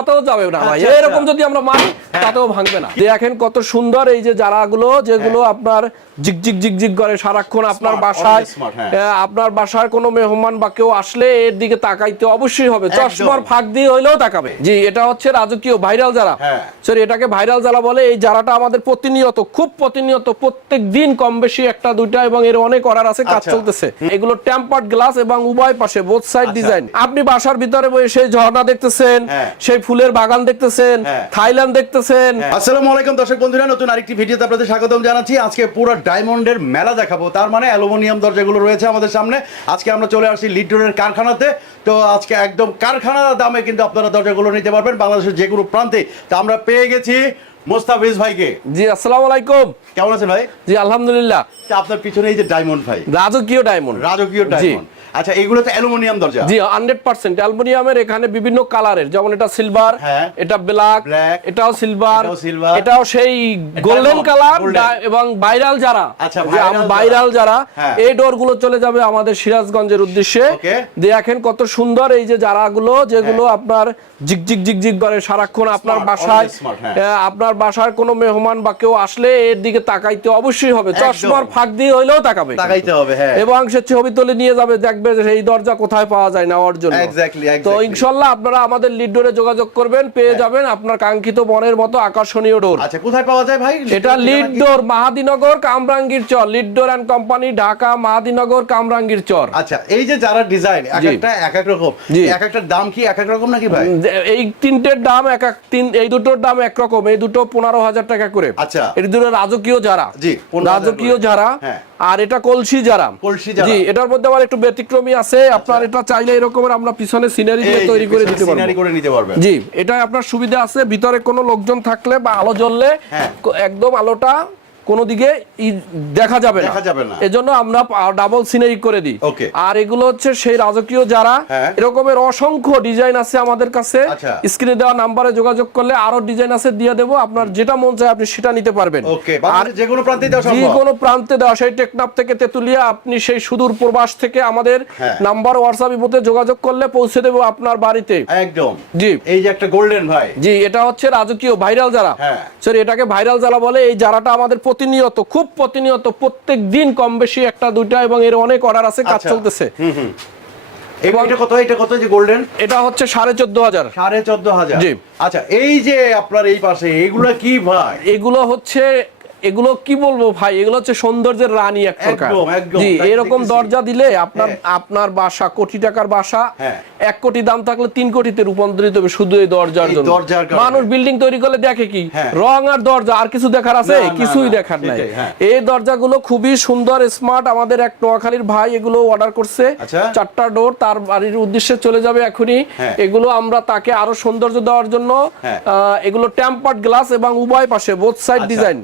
তাতেও যাবে না ভাই আচ্ছা, এরকম আচ্ছা। যদি আমরা মারি তাতেও ভাঙবে না দেখেন কত সুন্দর এই যে যারাগুলো যেগুলো আপনার জিগজিগ জিগজিগ করে সারাক্ষণ আপনার বাসায় হ্যাঁ। আপনার বাসার কোনো মেহমান বা কেউ আসলে এর দিকে তাকাইতে অবশ্যই হবে চশমার ফাঁক দিয়ে হইলেও তাকাবে জি এটা হচ্ছে রাজকীয় ভাইরাল যারা হ্যাঁ। স্যার এটাকে ভাইরাল জ্বালা বলে এই জারাটা আমাদের প্রতিনিয়ত খুব প্রতিনিয়ত প্রত্যেক দিন কম বেশি একটা দুইটা এবং এর অনেক অর্ডার আছে কাজ আচ্ছা। চলতেছে এগুলো টেম্পার্ড গ্লাস এবং উভয় পাশে বোথ সাইড। ডিজাইন আপনি বাসার ভিতরে বসে সেই ঝর্ণা দেখতেছেন হ্যাঁ। সেই ফুলের বাগান দেখতেছেন হ্যাঁ। থাইল্যান্ড দেখতেছেন। আসসালামু আলাইকুম দর্শক বন্ধুরা নতুন আরেকটি ভিডিওতে আপনাদের স্বাগতম জানাচ্ছি। আজকে পুরো ডায়মন্ডের মেলা দেখাবো। তার মানে অ্যালুমিনিয়াম দরজাগুলো রয়েছে আমাদের সামনে। আজকে আমরা চলে আসছি লিডরের কারখানাতে। তো আজকে একদম কারখানা দামে কিন্তু আপনারা দরজাগুলো নিতে পারবেন বাংলাদেশের যে কোনো প্রান্তে। তো আমরা পেয়ে গেছি মোস্তাফিজ ভাইকে। জি আসসালামু আলাইকুম। কেমন আছেন ভাই? জি আলহামদুলিল্লাহ। আপনার পিছনে এই যে ডায়মন্ড ভাই। রাজকীয় ডায়মন্ড রাজকীয় ডায়মন্ড আচ্ছা এগুলো তো অ্যালুমিনিয়াম দরজা। জি হান্ড্রেড পার্সেন্ট অ্যালুমিনিয়ামের এখানে বিভিন্ন কালারের যেমন এটা সিলভার হ্যাঁ। এটা ব্ল্যাক এটাও সিলভার এটাও সেই গোল্ডেন কালার এবং ভাইরাল যারা আচ্ছা, যারা। ভাইরাল যারা হ্যাঁ। এই ডোরগুলো চলে যাবে আমাদের সিরাজগঞ্জের উদ্দেশ্যে. দেখেন কত সুন্দর এই যে যারাগুলো যেগুলো আপনার জিগজিগ জিগজিগ করে সারাক্ষণ আপনার বাসায় হ্যাঁ। আহ, আপনার বাসার কোনো মেহমান বা কেউ আসলে এর দিকে তাকাইতে অবশ্যই হবে। চশমার ফাঁক দিয়ে হইলেও তাকাবে তাকাইতে হবে হ্যাঁ। এবং সে ছবি তুলে নিয়ে যাবে দেখবে যে এই দরজা কোথায় পাওয়া যায় নেওয়ার জন্য। তো. ইনশাল্লাহ আপনারা আমাদের লিডোরে যোগাযোগ করবেন পেয়ে যাবেন আপনার কাঙ্ক্ষিত মনের মতো আকর্ষণীয় ডোর আচ্ছা কোথায় পাওয়া যায় ভাই? এটা lead door Mahadinagar Kamrangir Char. Lead door and company Dhaka Mahadinagar Kamrangir Char. আচ্ছা এই যে যারা ডিজাইন এক একটা এক এক রকম। এক একটা দাম কি এক এক রকম নাকি ভাই? এই তিনটের দাম এক এক তিন এই দুটোর দাম এক রকম এই দুটো পনেরো হাজার টাকা করে। আচ্ছা। এটা দুটো রাজকীয় যারা। জি, রাজকীয় যারা হ্যাঁ। আর এটা কলসি যারা। কলসি জি এটার মধ্যে আবার একটু ব্যতিক্রমী আছে। আপনার এটা চাইলে এরকমের আমরা পিছনে সিনারি দিয়ে তৈরি করে দিতে পারব। সিনারি করে নিতে পারবেন। জি এটা আপনার সুবিধা আছে। ভিতরে কোনো লোকজন থাকলে বা আলো জ্বললে হ্যাঁ। একদম আলোটা কোনো দিকে দেখা যাবে না। দেখা যাবে না। এজন্য আমরা ডাবল সিনারি করে দিই। আর এগুলো হচ্ছে সেই রাজকীয় যারা হ্যাঁ। এরকমের অসংখ্য ডিজাইন আছে আমাদের কাছে। আচ্ছা। স্ক্রিনে দেওয়া নাম্বারে যোগাযোগ করলে আরও ডিজাইন আছে দিয়ে দেবো। আপনার যেটা মন চায় আপনি সেটা নিতে পারবেন। আর যে কোনো প্রান্তে যে কোনো প্রান্তে দেওয়া সেই টেকনাফ থেকে তেতুলিয়া আপনি সেই সুদূর প্রবাস থেকে আমাদের হ্যাঁ। নাম্বার হোয়াটসঅ্যাপ ইমোতে যোগাযোগ করলে পৌঁছে দেবো আপনার বাড়িতে। একদম। জি। এই যে একটা গোল্ডেন ভাই। জি এটা হচ্ছে রাজকীয় ভাইরাল যারা। হ্যাঁ। স্যার এটাকে ভাইরাল যারা বলে এই যারাটা আমাদের প্রতিনিয়ত খুব প্রতিনিয়ত প্রত্যেক দিন কম বেশি একটা দুইটা এবং এর অনেক অর্ডার আছে কাজ আচ্ছা। চলতেছে। এবং এটা কত এটা কত যে গোল্ডেন এটা হচ্ছে সাড়ে চোদ্দ হাজার। সাড়ে চোদ্দ হাজার। জি। আচ্ছা এই যে আপনার এই পাশে এগুলো কি ভাই? এগুলো হচ্ছে এগুলো কি বলব ভাই? এগুলো হচ্ছে সৌন্দর্যের রানী এক প্রকার। জি এরকম দরজা দিলে আপনার হ্যাঁ। আপনার বাসা কোটি টাকার বাসা হ্যাঁ। এক কোটি দাম থাকলে তিন কোটিতে রূপান্তরিত হবে শুধু এই দরজার জন্য। মানুষ বিল্ডিং তৈরি করলে দেখে কি? হ্যাঁ। রং আর দরজা আর কিছু দেখার আছে? কিছুই দেখার নাই। এই দরজাগুলো খুবই সুন্দর স্মার্ট আমাদের এক নোয়াখালীর ভাই এগুলো অর্ডার করছে। আচ্ছা। চারটা ডোর তার বাড়ির উদ্দেশ্যে চলে যাবে এখনই। এগুলো আমরা তাকে আরও সৌন্দর্য দেওয়ার জন্য এগুলো টেম্পার্ড গ্লাস এবং উভয় পাশে both side design.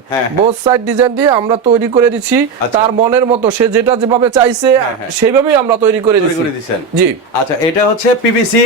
Both side design দিয়ে আমরা তৈরি করে দিচ্ছি। তার মনের মতো সে যেটা যেভাবে চাইছে হ্যাঁ, হ্যাঁ। সেইভাবেই আমরা তৈরি করে দিচ্ছি জি। আচ্ছা এটা হচ্ছে পিভিসি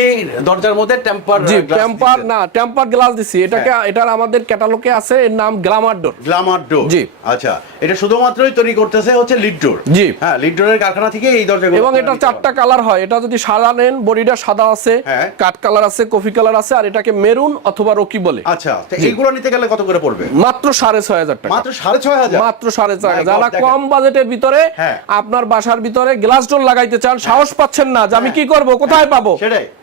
দরজার মধ্যে টেম্পার জি টেম্পার না টেম্পার গ্লাস দিছি। এটাকে হ্যাঁ। এটার আমাদের ক্যাটালগে আছে এর নাম গ্লামার ডোর গ্লামার ডোর জি। আচ্ছা এটা শুধুমাত্রই তৈরি করতেছে হচ্ছে লিড ডোর জি। হ্যাঁ লিড ডোরের কারখানা থেকে এই দরজা এবং এটা চারটা কালার হয়। এটা যদি সাদা নেন বডিটা সাদা আছে। কাঠ কালার আছে কফি কালার আছে আর এটাকে মেরুন অথবা রকি বলে। আচ্ছা এইগুলো নিতে গেলে কত করে পড়বে? মাত্র সাড়ে ছয় হাজার টাকা। মাত্র সাড়ে ছয় হাজার। মাত্র সাড়ে My যারা কম বাজেটের ভিতরে হ্যাঁ। আপনার বাসার ভিতরে গ্লাস ডোর লাগাইতে চান সাহস পাচ্ছেন না যে আমি কি করব কোথায় পাবো?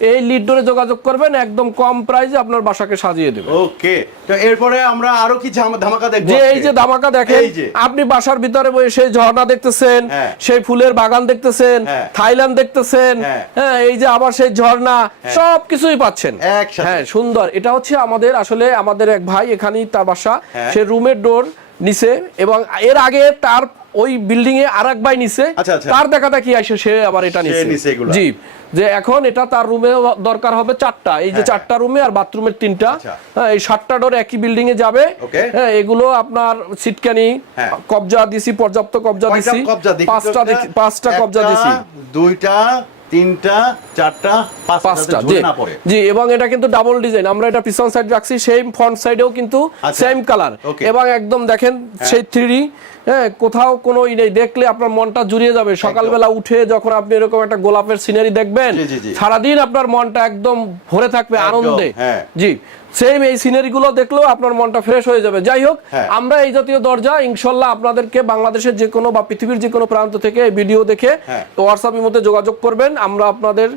এই লিড ডোরে যোগাযোগ করবেন একদম কম প্রাইসে আপনার বাসাকে সাজিয়ে দেবে ওকে। তো এরপরে আমরা আরও কি ধামাকা দেখব যে এই যে ধামাকা দেখেন আপনি বাসার ভিতরে বসে সেই ঝর্ণা দেখতেছেন হ্যাঁ। সেই ফুলের বাগান দেখতেছেন হ্যাঁ। থাইল্যান্ড দেখতেছেন হ্যাঁ। হ্যাঁ এই যে আবার সেই ঝর্ণা সব কিছুই পাচ্ছেন। হ্যাঁ সুন্দর। এটা হচ্ছে আমাদের আসলে আমাদের এক ভাই এখানেই তার বাসা। হ্যাঁ। সে রুমের ডোর নিছে এবং এর আগে তার ওই বিল্ডিং এ আর এক ভাই নিছে আচ্ছা, আচ্ছা। তার দেখা দেখি আসে সে আবার এটা নিছে জি যে এখন এটা তার রুমে দরকার হবে চারটা এই যে হ্যাঁ। চারটা রুমে আর বাথরুমের তিনটা আচ্ছা। হ্যাঁ এই সাতটা ডোর একই বিল্ডিং এ যাবে হ্যাঁ এগুলো আপনার সিটকানি হ্যাঁ। কবজা দিছি পর্যাপ্ত কবজা দিছি পাঁচটা? পাঁচটা কবজা দিছি দুইটা তিনটা চারটা পাঁচটা জি। না পড়ে। জি এবং এটা কিন্তু ডাবল ডিজাইন আমরা এটা পিছন সাইড রাখছি সেম ফ্রন্ট সাইডেও কিন্তু আচ্ছা। সেম কালার এবং একদম দেখেন সেই থ্রি হ্যাঁ কোথাও কোনো ই নেই দেখলে আপনার মনটা জুড়িয়ে যাবে সকালবেলা উঠে যখন আপনি এরকম একটা গোলাপের সিনারি দেখবেন। সারাদিন আপনার মনটা একদম ভরে থাকবে আনন্দে হ্যাঁ। জি সেম এই সিনারি গুলো দেখলেও আপনার মনটা ফ্রেশ হয়ে যাবে যাই হোক হ্যাঁ। আমরা এই জাতীয় দরজা ইনশাল্লাহ আপনাদেরকে বাংলাদেশের যে কোনো বা পৃথিবীর যে কোনো প্রান্ত থেকে এই ভিডিও দেখে হ্যাঁ। হোয়াটসঅ্যাপের মধ্যে যোগাযোগ করবেন আমরা আপনাদের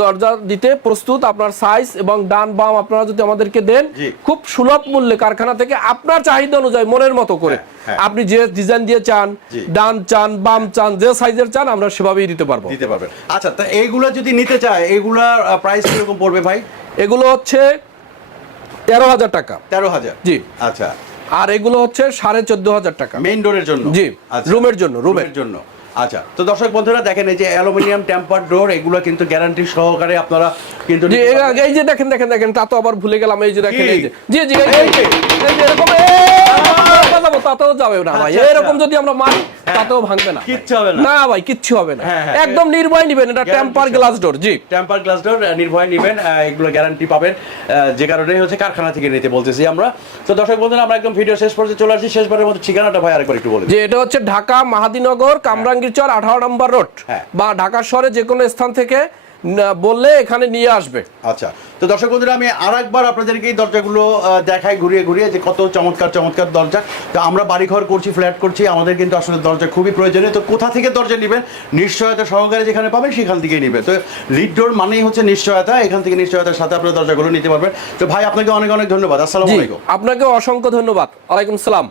দরজা দিতে প্রস্তুত আপনার সাইজ এবং ডান বাম আপনারা যদি আমাদেরকে দেন খুব সুলভ মূল্যে কারখানা থেকে আপনার চাহিদা অনুযায়ী মনের মতো করে হ্যাঁ। আপনি যে ডিজাইন দিয়ে চান ডান চান বাম চান যে সাইজের চান আমরা সেভাবেই দিতে পারব। দিতে পারবেন। আচ্ছা তা এইগুলা যদি নিতে চায় এইগুলার প্রাইস কীরকম পড়বে ভাই? এগুলো হচ্ছে তেরো হাজার টাকা। তেরো হাজার? জি। আচ্ছা। আর এগুলো হচ্ছে সাড়ে চোদ্দ হাজার টাকা। মেইন ডোরের জন্য? জি, আচ্ছা। রুমের জন্য, রুমের। জন্য। আচ্ছা তো দর্শক বন্ধুরা দেখেন এই যে অ্যালুমিনিয়াম টেম্পার ডোর এগুলো কিন্তু গ্যারান্টি সহকারে আপনারা কিন্তু এই- যে দেখেন দেখেন দেখেন তা তো আবার ভুলে গেলাম এই যে দেখেন এই যে। জি জি এই যে- এরকম তাতেও যাবে না ভাই আচ্ছা, এরকম আচ্ছা। যদি আমরা মারি তাতেও ভাঙবে না কিচ্ছু হবে না। না ভাই কিচ্ছু হবে না হ্যাঁ, হ্যাঁ। একদম নির্ভয় নিবেন এটা টেম্পার গ্লাস ডোর জি টেম্পার গ্লাস ডোর নির্ভয় নেবেন এগুলো গ্যারান্টি পাবেন যে কারণে হচ্ছে কারখানা থেকে নিতে বলতেছি আমরা তো দর্শক বন্ধুরা আমরা একদম ভিডিও শেষ পর্যন্ত চলে আসছি শেষবারের মতো ঠিকানাটা ভাই আরেকবার একটু বলে যে এটা হচ্ছে ঢাকা মাহাদিনগর কামরাঙ্গীর চর আঠারো নম্বর রোড হ্যাঁ। বা ঢাকা শহরে যে কোনো স্থান থেকে বললে এখানে নিয়ে আসবে। আচ্ছা তো দর্শক বন্ধুরা আমি আর একবার আপনাদেরকে এই দরজাগুলো দেখাই ঘুরিয়ে ঘুরিয়ে যে কত চমৎকার চমৎকার দরজা। তো আমরা বাড়িঘর করছি ফ্ল্যাট করছি আমাদের কিন্তু আসলে দরজা খুবই প্রয়োজনীয়। তো কোথা থেকে দরজা নেবেন? নিশ্চয়তা সহকারে যেখানে পাবেন সেখান থেকেই নেবেন তো লিড ডোর মানেই হচ্ছে নিশ্চয়তা এখান থেকে নিশ্চয়তার সাথে আপনার দরজাগুলো নিতে পারবেন। তো ভাই আপনাকে অনেক অনেক ধন্যবাদ। আসসালামু আলাইকুম। আপনাকে অসংখ্য ধন্যবাদ। ওয়ালাইকুম সালাম।